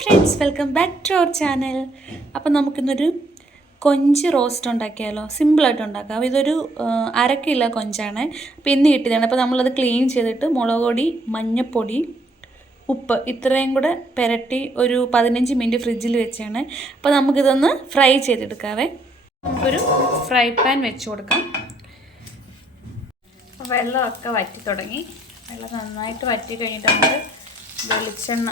Friends welcome back to our channel അപ്പം നമുക്കിന്നൊരു കൊഞ്ച് റോസ്റ്റ് ഉണ്ടാക്കിയാലോ? സിമ്പിളായിട്ട് ഉണ്ടാക്കാം. അപ്പോൾ ഇതൊരു അരക്കില്ല അര കിലോ കൊഞ്ചാണ്. അപ്പോൾ ഇന്ന് കിട്ടിയതാണ്. അപ്പോൾ നമ്മളത് ക്ലീൻ ചെയ്തിട്ട് മുളക് പൊടി മഞ്ഞൾപ്പൊടി ഉപ്പ് ഇത്രയും കൂടെ പുരട്ടി ഒരു പതിനഞ്ച് മിനിറ്റ് ഫ്രിഡ്ജിൽ വെച്ചാണ്. അപ്പോൾ നമുക്കിതൊന്ന് ഫ്രൈ ചെയ്തെടുക്കാവേ. നമുക്കൊരു ഫ്രൈ പാൻ വെച്ച് കൊടുക്കാം. വെള്ളമൊക്കെ വറ്റി തുടങ്ങി. വെള്ളം നന്നായിട്ട് വറ്റി കഴിഞ്ഞിട്ട് നമ്മൾ വെളിച്ചെണ്ണ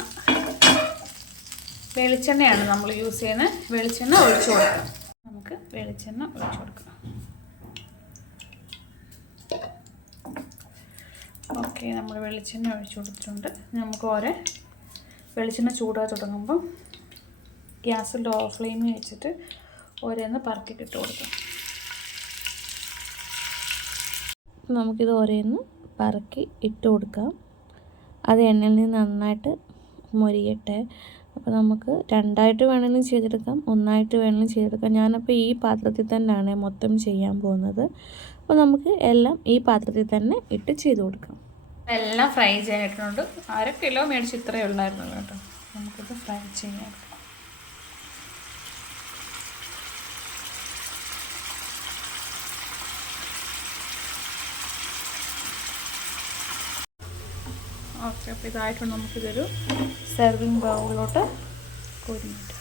വെളിച്ചെണ്ണയാണ് നമ്മൾ യൂസ് ചെയ്യുന്നത്. വെളിച്ചെണ്ണ ഒഴിച്ചു കൊടുക്കാം. നമുക്ക് വെളിച്ചെണ്ണ ഒഴിച്ചു കൊടുക്കാം. ഓക്കെ നമ്മൾ വെളിച്ചെണ്ണ ഒഴിച്ചു കൊടുത്തിട്ടുണ്ട്. നമുക്ക് ഓരോ വെളിച്ചെണ്ണ ചൂടാൻ തുടങ്ങുമ്പം ഗ്യാസ് ലോ ഫ്ലെയിം വെച്ചിട്ട് ഓരോന്ന് പറക്കി ഇട്ട് കൊടുക്കാം. നമുക്കിത് ഓരോന്ന് പറക്കി ഇട്ട് കൊടുക്കാം. അത് എണ്ണയിൽ നിന്ന് നന്നായിട്ട് മൊരിയട്ടെ. അപ്പോൾ നമുക്ക് രണ്ടായിട്ട് വേണമെങ്കിലും ചെയ്തെടുക്കാം ഒന്നായിട്ട് വേണമെങ്കിലും ചെയ്തെടുക്കാം. ഞാനപ്പോൾ ഈ പാത്രത്തിൽ തന്നെയാണ് മൊത്തം ചെയ്യാൻ പോകുന്നത്. അപ്പോൾ നമുക്ക് എല്ലാം ഈ പാത്രത്തിൽ തന്നെ ഇട്ട് ചെയ്ത് കൊടുക്കാം. എല്ലാം ഫ്രൈ ചെയ്യാനായിട്ടുണ്ട് അര കിലോ മേടിച്ച് ഇത്രയേ ഉള്ളായിരുന്നു കേട്ടോ. നമുക്കിത് ഫ്രൈ ചെയ്യാം. ഓക്കെ അപ്പോൾ ഇതായിട്ടുണ്ട് നമുക്കിതൊരു സെർവിങ് ബൗളിലോട്ട് കോരിഞ്ഞിട്ട്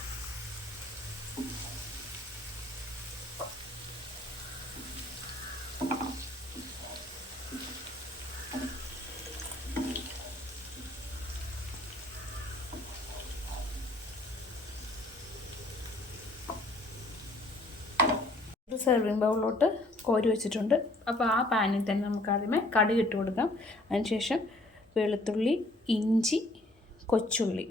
സെർവിങ് ബൗളിലോട്ട് കോരി വെച്ചിട്ടുണ്ട്. അപ്പോൾ ആ പാനിൽ തന്നെ നമുക്ക് ആദ്യമേ കടുക് ഇട്ട് കൊടുക്കാം. അതിനുശേഷം വെളുത്തുള്ളി ഇഞ്ചി കൊച്ചുള്ളി.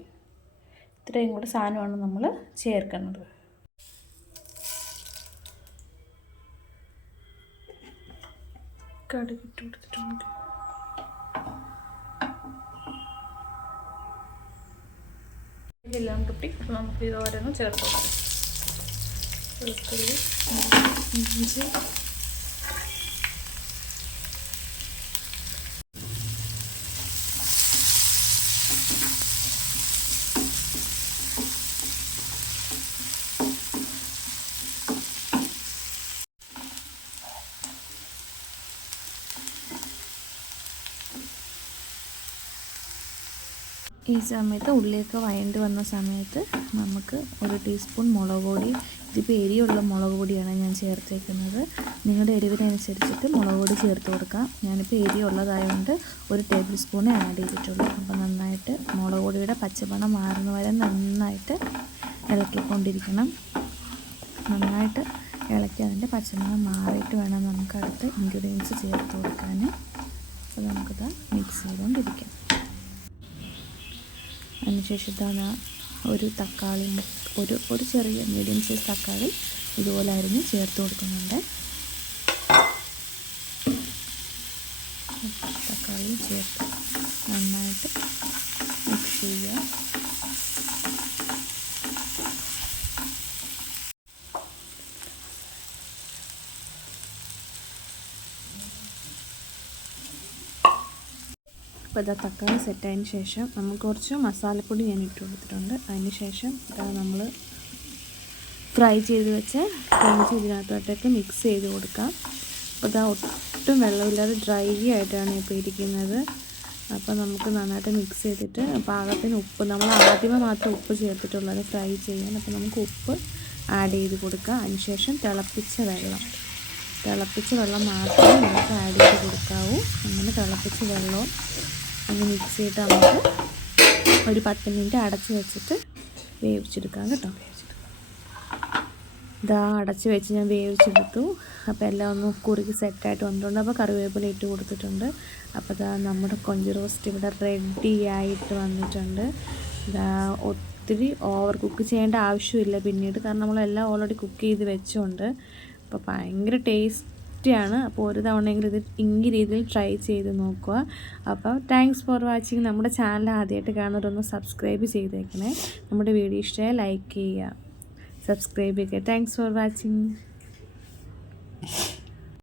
ഇത്രയും കൂടെ സാധനമാണ് നമ്മൾ ചേർക്കുന്നത്. കടുകിട്ട് കൊടുത്തിട്ടുണ്ട് എല്ലാം കിട്ടി നമുക്ക് ഇത് ഓരോന്ന് ഇഞ്ചി ഈ സമയത്ത് ഉള്ളിയൊക്കെ വഴണ്ട് വന്ന സമയത്ത് നമുക്ക് ഒരു ടീസ്പൂൺ മുളക് പൊടി ഇതിപ്പോൾ എരിയുള്ള മുളക് പൊടിയാണ് ഞാൻ ചേർത്തേക്കുന്നത്. നിങ്ങളുടെ എരിവിനനുസരിച്ചിട്ട് മുളക് പൊടി ചേർത്ത് കൊടുക്കാം. ഞാനിപ്പോൾ എരി ഉള്ളതായതുകൊണ്ട് ഒരു ടേബിൾ സ്പൂണേ ആഡ് ചെയ്തിട്ടുള്ളൂ. അപ്പോൾ നന്നായിട്ട് മുളക് പൊടിയുടെ പച്ചമണം മാറുന്ന വരെ നന്നായിട്ട് ഇളക്കിക്കൊണ്ടിരിക്കണം. നന്നായിട്ട് ഇളക്കി അതിന്റെ പച്ചമണം മാറിയിട്ട് വേണം നമുക്ക് അടുത്ത് ഇൻഗ്രീഡിയൻസ് ചേർത്ത് കൊടുക്കാൻ അപ്പോൾ നമുക്കിത് മിക്സ് ചെയ്തുകൊണ്ടിരിക്കാം അതിനുശേഷം ഇതാണ് ഒരു തക്കാളി ഒരു ഒരു ചെറിയ മീഡിയം സൈസ് തക്കാളി ഇതുപോലെ അരിഞ്ഞ് ചേർത്ത് കൊടുക്കുന്നുണ്ട്. തക്കാളി ചേർത്ത് നന്നായിട്ട് മിക്സ് ചെയ്യുക അപ്പോൾ ഇതാ തക്കാളി സെറ്റായതിന് ശേഷം നമുക്ക് കുറച്ച് മസാലപ്പൊടി ഞാൻ ഇട്ട് കൊടുത്തിട്ടുണ്ട്. അതിന് ശേഷം ഇതാ നമ്മൾ ഫ്രൈ ചെയ്ത് വെച്ച ഫ്രൈ ഇതിനകത്തോട്ടൊക്കെ മിക്സ് ചെയ്ത് കൊടുക്കാം. അപ്പോൾ ഇതാ ഒട്ടും വെള്ളമില്ലാതെ ഡ്രൈ ആയിട്ടാണ് ഇപ്പോൾ ഇരിക്കുന്നത്. അപ്പോൾ നമുക്ക് നന്നായിട്ട് മിക്സ് ചെയ്തിട്ട് പാകത്തിന് ഉപ്പ് നമ്മൾ ആദ്യമേ മാത്രം ഉപ്പ് ചേർത്തിട്ടുള്ളത് ഫ്രൈ ചെയ്യാൻ. അപ്പോൾ നമുക്ക് ഉപ്പ് ആഡ് ചെയ്ത് കൊടുക്കാം. അതിനുശേഷം തിളപ്പിച്ച വെള്ളം. തിളപ്പിച്ച വെള്ളം മാത്രമേ നമുക്ക് ആഡ് ചെയ്ത് കൊടുക്കാവൂ. അങ്ങനെ തിളപ്പിച്ച വെള്ളവും ഒന്ന് മിക്സ് ചെയ്തിട്ട് നമുക്ക് ഒരു പത്ത് മിനിറ്റ് അടച്ച് വെച്ചിട്ട് വേവിച്ചെടുക്കാം കേട്ടോ. ഇതാ അടച്ച് വെച്ച് ഞാൻ വേവിച്ചെടുത്തു. അപ്പോൾ എല്ലാം ഒന്ന് കുറുകി സെറ്റായിട്ട് വന്നിട്ടുണ്ട്. അപ്പോൾ കറിവേപ്പില ഇട്ട് കൊടുത്തിട്ടുണ്ട്. അപ്പോൾ ഇതാ നമ്മുടെ കൊഞ്ച് റോസ്റ്റ് ഇവിടെ റെഡി ആയിട്ട് വന്നിട്ടുണ്ട്. ഇതാ ഒത്തിരി ഓവർ കുക്ക് ചെയ്യേണ്ട ആവശ്യമില്ല പിന്നീട്. കാരണം നമ്മളെല്ലാം ഓൾറെഡി കുക്ക് ചെയ്ത് വെച്ചുകൊണ്ട് അപ്പോൾ ഭയങ്കര ടേസ്റ്റിയാണ്. അപ്പോൾ ഒരു തവണയെങ്കിലും ഇത് ഇങ്ങി രീതിയിൽ ട്രൈ ചെയ്ത് നോക്കുക. അപ്പോൾ താങ്ക്സ് ഫോർ വാച്ചിങ് നമ്മുടെ ചാനൽ ആദ്യമായിട്ട് കാണുന്നവരൊന്ന് സബ്സ്ക്രൈബ് ചെയ്തേക്കണേ. നമ്മുടെ വീഡിയോ ഇഷ്ടമായി ലൈക്ക് ചെയ്യുക. സബ്സ്ക്രൈബ് ചെയ്യുക. Thanks for watching